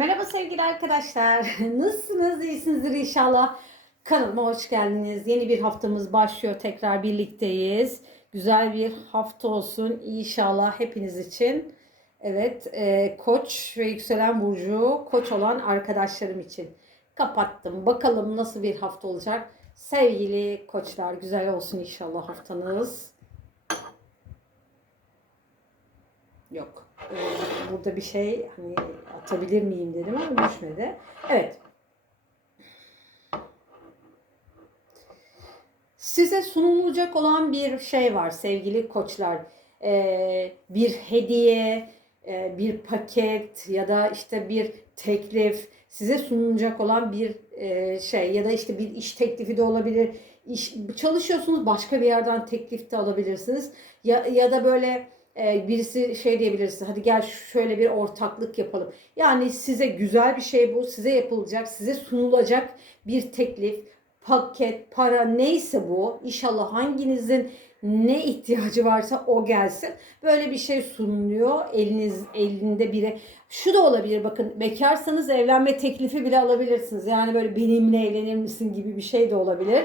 Merhaba sevgili arkadaşlar. Nasılsınız? İyisinizdir inşallah. Kanalıma hoş geldiniz. Yeni bir haftamız başlıyor. Tekrar birlikteyiz. Güzel bir hafta olsun inşallah hepiniz için. Evet, e, koç ve yükselen burcu koç olan arkadaşlarım için kapattım. Bakalım nasıl bir hafta olacak. Sevgili koçlar güzel olsun inşallah haftanız. Yok. Ee, burada bir şey hani atabilir miyim dedim ama düşmedi. Evet. Size sunulacak olan bir şey var sevgili koçlar. Ee, bir hediye, e, bir paket ya da işte bir teklif size sunulacak olan bir e, şey ya da işte bir iş teklifi de olabilir. İş, çalışıyorsunuz başka bir yerden teklif de alabilirsiniz. Ya, ya da böyle birisi şey diyebilirsin hadi gel şöyle bir ortaklık yapalım. Yani size güzel bir şey bu size yapılacak size sunulacak bir teklif paket para neyse bu inşallah hanginizin ne ihtiyacı varsa o gelsin. Böyle bir şey sunuluyor eliniz elinde biri. Şu da olabilir bakın bekarsanız evlenme teklifi bile alabilirsiniz. Yani böyle benimle evlenir misin gibi bir şey de olabilir.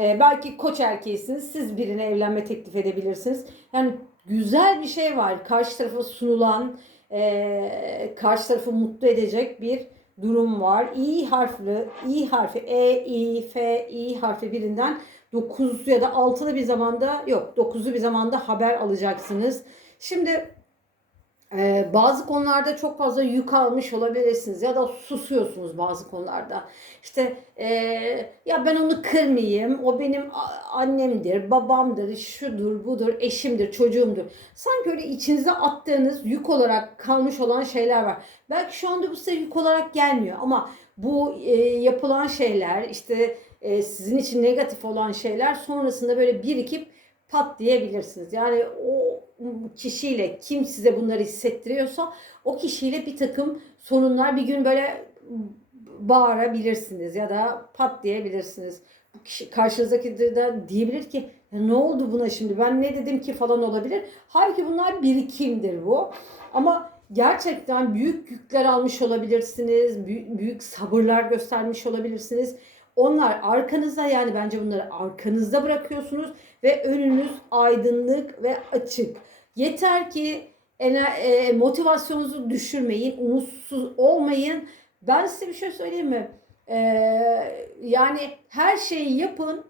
Ee, belki koç erkeğisiniz siz birine evlenme teklif edebilirsiniz. Yani güzel bir şey var. Karşı tarafa sunulan, e, karşı tarafı mutlu edecek bir durum var. İ harfli, İ harfi, E, İ, F, İ harfi birinden 9 ya da 6'lı bir zamanda yok 9'lu bir zamanda haber alacaksınız. Şimdi ee, bazı konularda çok fazla yük almış olabilirsiniz ya da susuyorsunuz bazı konularda. İşte e, ya ben onu kırmayayım, o benim annemdir, babamdır, şudur, budur, eşimdir, çocuğumdur. Sanki öyle içinize attığınız yük olarak kalmış olan şeyler var. Belki şu anda bu size yük olarak gelmiyor ama bu e, yapılan şeyler işte e, sizin için negatif olan şeyler sonrasında böyle birikip pat diyebilirsiniz. Yani o kişiyle kim size bunları hissettiriyorsa o kişiyle bir takım sorunlar bir gün böyle bağırabilirsiniz ya da pat diyebilirsiniz. Bu kişi karşınızdaki de diyebilir ki ne oldu buna şimdi ben ne dedim ki falan olabilir. Halbuki bunlar birikimdir bu. Ama gerçekten büyük yükler almış olabilirsiniz. Büyük, büyük sabırlar göstermiş olabilirsiniz. Onlar arkanızda yani bence bunları arkanızda bırakıyorsunuz ve önünüz aydınlık ve açık. Yeter ki e, motivasyonunuzu düşürmeyin, umutsuz olmayın. Ben size bir şey söyleyeyim mi? Ee, yani her şeyi yapın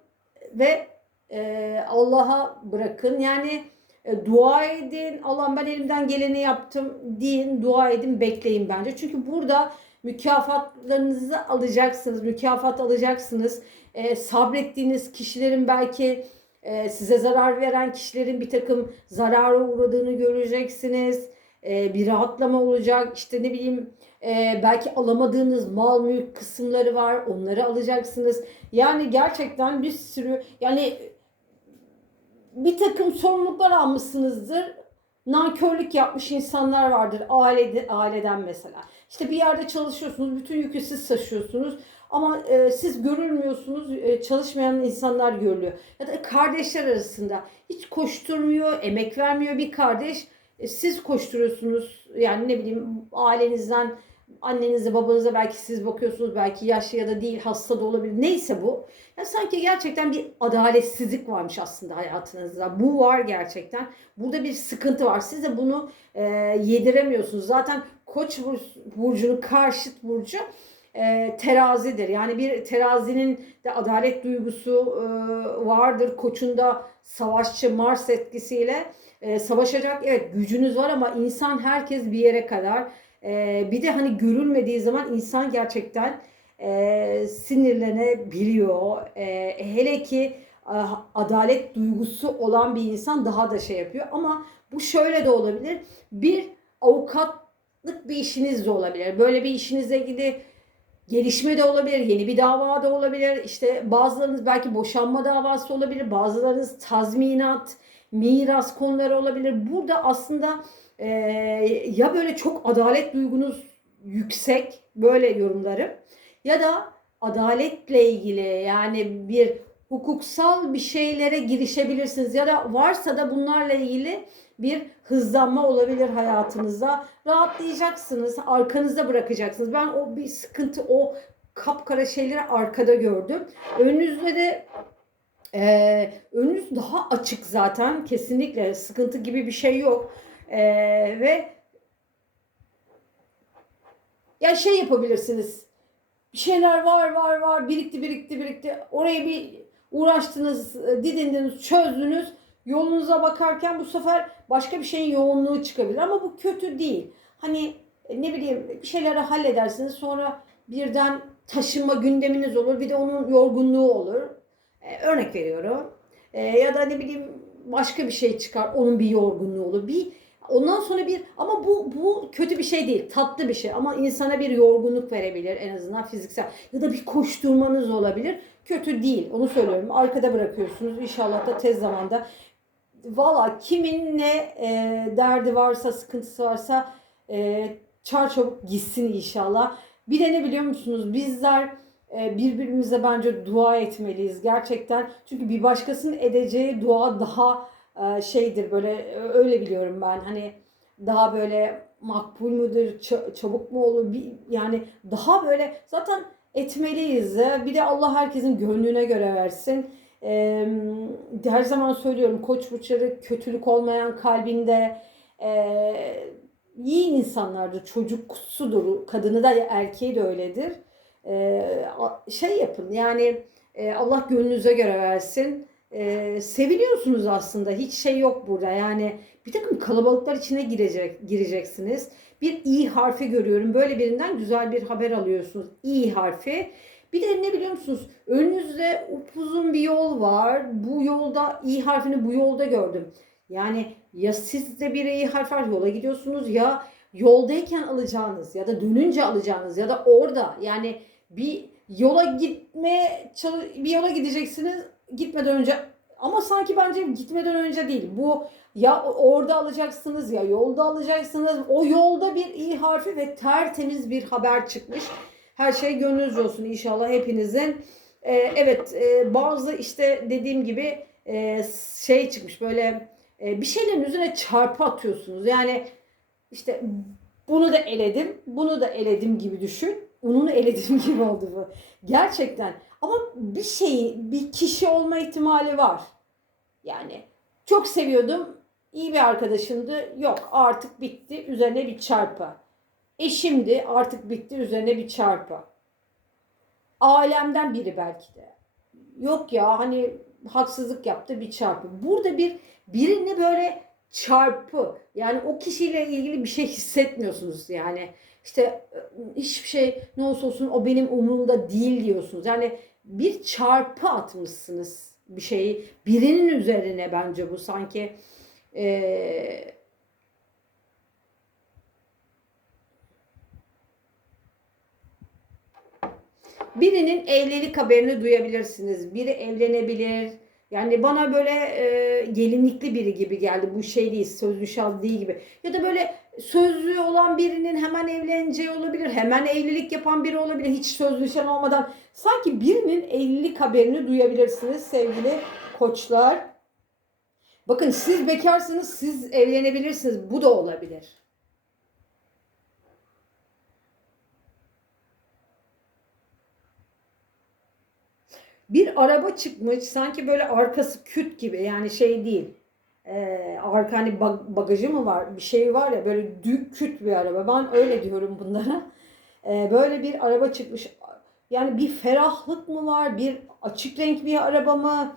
ve e, Allah'a bırakın. Yani e, dua edin. Allah'ım ben elimden geleni yaptım deyin, dua edin, bekleyin bence. Çünkü burada mükafatlarınızı alacaksınız, mükafat alacaksınız. E, sabrettiğiniz kişilerin belki e, size zarar veren kişilerin bir takım zarara uğradığını göreceksiniz. E, bir rahatlama olacak. İşte ne bileyim e, belki alamadığınız mal mülk kısımları var. Onları alacaksınız. Yani gerçekten bir sürü yani bir takım sorumluluklar almışsınızdır. Nankörlük yapmış insanlar vardır ailede, aileden mesela. İşte bir yerde çalışıyorsunuz, bütün yükü siz taşıyorsunuz. Ama e, siz görülmüyorsunuz, e, çalışmayan insanlar görülüyor. Ya da kardeşler arasında hiç koşturmuyor, emek vermiyor bir kardeş. E, siz koşturuyorsunuz. Yani ne bileyim ailenizden, annenize, babanıza belki siz bakıyorsunuz. Belki yaşlı ya da değil, hasta da olabilir. Neyse bu. Ya sanki gerçekten bir adaletsizlik varmış aslında hayatınızda. Bu var gerçekten. Burada bir sıkıntı var. Siz de bunu e, yediremiyorsunuz. Zaten Koç burcunun karşıt burcu e, terazidir. Yani bir terazinin de adalet duygusu e, vardır. Koçun da savaşçı Mars etkisiyle e, savaşacak. Evet gücünüz var ama insan herkes bir yere kadar. E, bir de hani görülmediği zaman insan gerçekten e, sinirlenebiliyor. E, hele ki e, adalet duygusu olan bir insan daha da şey yapıyor. Ama bu şöyle de olabilir. Bir avukatlık bir işiniz de olabilir. Böyle bir işinizle ilgili gelişme de olabilir, yeni bir dava da olabilir. İşte bazılarınız belki boşanma davası olabilir, bazılarınız tazminat, miras konuları olabilir. Burada aslında e, ya böyle çok adalet duygunuz yüksek, böyle yorumlarım ya da adaletle ilgili yani bir hukuksal bir şeylere girişebilirsiniz ya da varsa da bunlarla ilgili bir hızlanma olabilir hayatınızda. Rahatlayacaksınız, arkanızda bırakacaksınız. Ben o bir sıkıntı, o kapkara şeyleri arkada gördüm. Önünüzde de ee, önünüz daha açık zaten. Kesinlikle sıkıntı gibi bir şey yok. Ee, ve ya şey yapabilirsiniz. Bir şeyler var var var birikti birikti birikti. Oraya bir uğraştınız, didindiniz, çözdünüz. Yolunuza bakarken bu sefer başka bir şeyin yoğunluğu çıkabilir ama bu kötü değil. Hani e, ne bileyim bir şeyleri halledersiniz sonra birden taşınma gündeminiz olur. Bir de onun yorgunluğu olur. Ee, örnek veriyorum. Ee, ya da ne bileyim başka bir şey çıkar. Onun bir yorgunluğu olur. Bir ondan sonra bir ama bu bu kötü bir şey değil. Tatlı bir şey ama insana bir yorgunluk verebilir en azından fiziksel. Ya da bir koşturmanız olabilir. Kötü değil. Onu söylüyorum. Arkada bırakıyorsunuz. İnşallah da tez zamanda Valla kimin ne e, derdi varsa, sıkıntısı varsa e, çar çabuk gitsin inşallah. Bir de ne biliyor musunuz? Bizler e, birbirimize bence dua etmeliyiz gerçekten. Çünkü bir başkasının edeceği dua daha e, şeydir böyle e, öyle biliyorum ben. Hani daha böyle makbul müdür, ça- çabuk mu olur? Bir, yani daha böyle zaten etmeliyiz. de. Bir de Allah herkesin gönlüne göre versin. E, her zaman söylüyorum koç burçları kötülük olmayan kalbinde e, iyi insanlardır. Çocuksudur. Kadını da erkeği de öyledir. E, şey yapın yani e, Allah gönlünüze göre versin. E, seviliyorsunuz aslında. Hiç şey yok burada. Yani bir takım kalabalıklar içine girecek, gireceksiniz. Bir i harfi görüyorum. Böyle birinden güzel bir haber alıyorsunuz. i harfi. Bir de ne biliyor musunuz? Önünüzde upuzun bir yol var. Bu yolda i harfini bu yolda gördüm. Yani ya sizde bir i harf var yola gidiyorsunuz ya yoldayken alacağınız ya da dönünce alacağınız ya da orada yani bir yola gitme bir yola gideceksiniz gitmeden önce ama sanki bence gitmeden önce değil. Bu ya orada alacaksınız ya yolda alacaksınız. O yolda bir i harfi ve tertemiz bir haber çıkmış. Her şey gönlünüzce olsun inşallah hepinizin. Ee, evet e, bazı işte dediğim gibi e, şey çıkmış böyle e, bir şeylerin üzerine çarpı atıyorsunuz. Yani işte bunu da eledim, bunu da eledim gibi düşün. Onu eledim gibi oldu bu. Gerçekten. Ama bir şey, bir kişi olma ihtimali var. Yani çok seviyordum, iyi bir arkadaşımdı. Yok artık bitti, üzerine bir çarpı. Eşimdi, artık bitti, üzerine bir çarpı. Alemden biri belki de. Yok ya hani haksızlık yaptı bir çarpı. Burada bir birini böyle çarpı yani o kişiyle ilgili bir şey hissetmiyorsunuz yani işte e, hiçbir şey ne olursa olsun o benim umurumda değil diyorsunuz. Yani bir çarpı atmışsınız bir şeyi birinin üzerine bence bu sanki eee Birinin evlilik haberini duyabilirsiniz. Biri evlenebilir. Yani bana böyle e, gelinlikli biri gibi geldi. Bu şey değil, söz nişan değil gibi. Ya da böyle sözlü olan birinin hemen evleneceği olabilir. Hemen evlilik yapan biri olabilir. Hiç söz nişan olmadan. Sanki birinin evlilik haberini duyabilirsiniz sevgili koçlar. Bakın siz bekarsınız, siz evlenebilirsiniz. Bu da olabilir. Bir araba çıkmış sanki böyle arkası küt gibi yani şey değil. Ee, arka hani bag- bagajı mı var bir şey var ya böyle dük küt bir araba. Ben öyle diyorum bunlara. Ee, böyle bir araba çıkmış. Yani bir ferahlık mı var? Bir açık renk bir araba mı?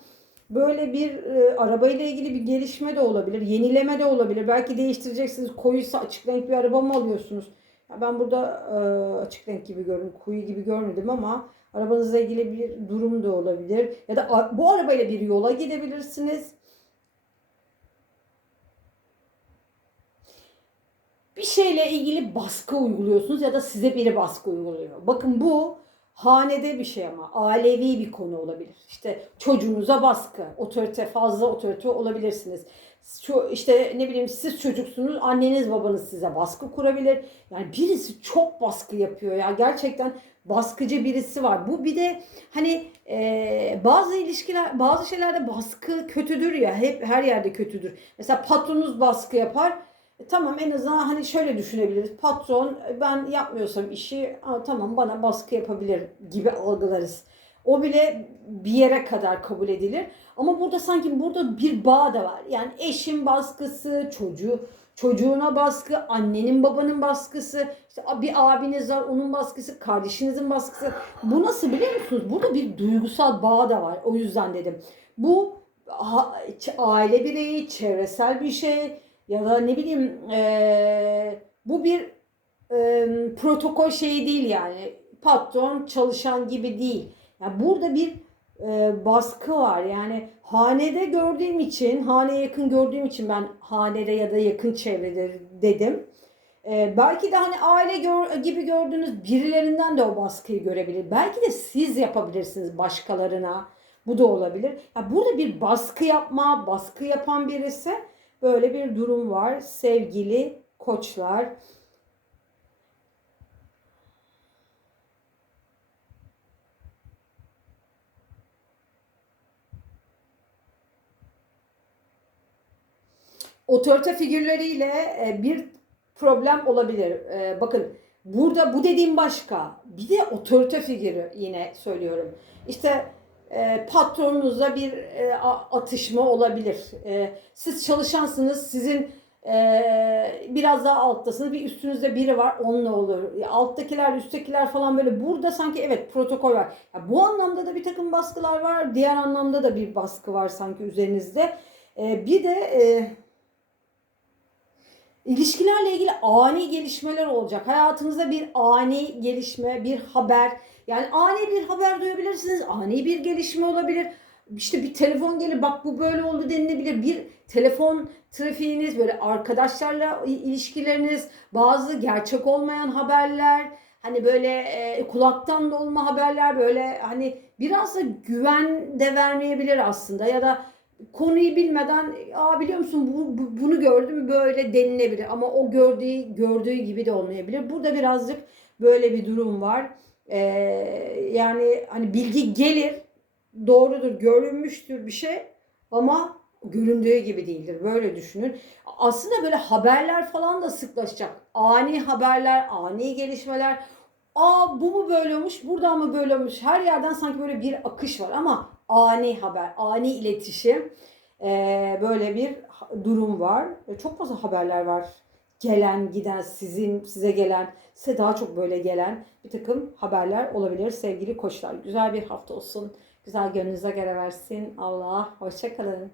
Böyle bir e, araba ile ilgili bir gelişme de olabilir. Yenileme de olabilir. Belki değiştireceksiniz. Koyuysa açık renk bir araba mı alıyorsunuz? Ben burada e, açık renk gibi gördüm. Koyu gibi görmedim ama Arabanızla ilgili bir durum da olabilir. Ya da bu arabayla bir yola gidebilirsiniz. Bir şeyle ilgili baskı uyguluyorsunuz ya da size biri baskı uyguluyor. Bakın bu hanede bir şey ama ailevi bir konu olabilir. İşte çocuğunuza baskı, otorite fazla otorite olabilirsiniz. Şu işte ne bileyim siz çocuksunuz, anneniz babanız size baskı kurabilir. Yani birisi çok baskı yapıyor ya gerçekten baskıcı birisi var. Bu bir de hani e, bazı ilişkiler, bazı şeylerde baskı kötüdür ya. Hep her yerde kötüdür. Mesela patronunuz baskı yapar. E, tamam en azından hani şöyle düşünebiliriz. Patron ben yapmıyorsam işi "Aa, tamam bana baskı yapabilir gibi algılarız. O bile bir yere kadar kabul edilir. Ama burada sanki burada bir bağ da var. Yani eşin baskısı, çocuğu, çocuğuna baskı, annenin babanın baskısı, işte bir abiniz var onun baskısı, kardeşinizin baskısı. Bu nasıl biliyor musunuz? Burada bir duygusal bağ da var. O yüzden dedim. Bu aile bireyi, çevresel bir şey ya da ne bileyim eee, bu bir eee, protokol şeyi değil yani. Patron çalışan gibi değil. Yani burada bir e, baskı var. Yani hanede gördüğüm için, haneye yakın gördüğüm için ben hanede ya da yakın çevrede dedim. E, belki de hani aile gör- gibi gördüğünüz birilerinden de o baskıyı görebilir. Belki de siz yapabilirsiniz başkalarına. Bu da olabilir. Ya burada bir baskı yapma, baskı yapan birisi böyle bir durum var. Sevgili koçlar. Otorite figürleriyle e, bir problem olabilir. E, Bakın burada bu dediğim başka. Bir de otorite figürü yine söylüyorum. İşte e, patronunuzla bir e, atışma olabilir. E, Siz çalışansınız, sizin e, biraz daha alttasınız, bir üstünüzde biri var, onunla olur. Ya Alttakiler, üsttekiler falan böyle. Burada sanki evet protokol var. Ya bu anlamda da bir takım baskılar var, diğer anlamda da bir baskı var sanki üzerinizde. E, Bir de e, İlişkilerle ilgili ani gelişmeler olacak. Hayatınızda bir ani gelişme, bir haber. Yani ani bir haber duyabilirsiniz. Ani bir gelişme olabilir. İşte bir telefon gelir bak bu böyle oldu denilebilir. Bir telefon trafiğiniz, böyle arkadaşlarla ilişkileriniz, bazı gerçek olmayan haberler, hani böyle e, kulaktan dolma haberler böyle hani biraz da güven de vermeyebilir aslında ya da konuyu bilmeden Aa, biliyor musun bu, bu- bunu gördüm böyle denilebilir ama o gördüğü gördüğü gibi de olmayabilir. Burada birazcık böyle bir durum var. Ee, yani hani bilgi gelir doğrudur görünmüştür bir şey ama göründüğü gibi değildir. Böyle düşünün. Aslında böyle haberler falan da sıklaşacak. Ani haberler, ani gelişmeler. Aa bu mu böyle olmuş, buradan mı böyle olmuş? Her yerden sanki böyle bir akış var ama ani haber, ani iletişim ee, böyle bir durum var. E, Çok fazla haberler var. Gelen, giden, sizin, size gelen, size daha çok böyle gelen bir takım haberler olabilir sevgili koçlar. Güzel bir hafta olsun. Güzel gönlünüze göre versin. Allah. Hoşçakalın.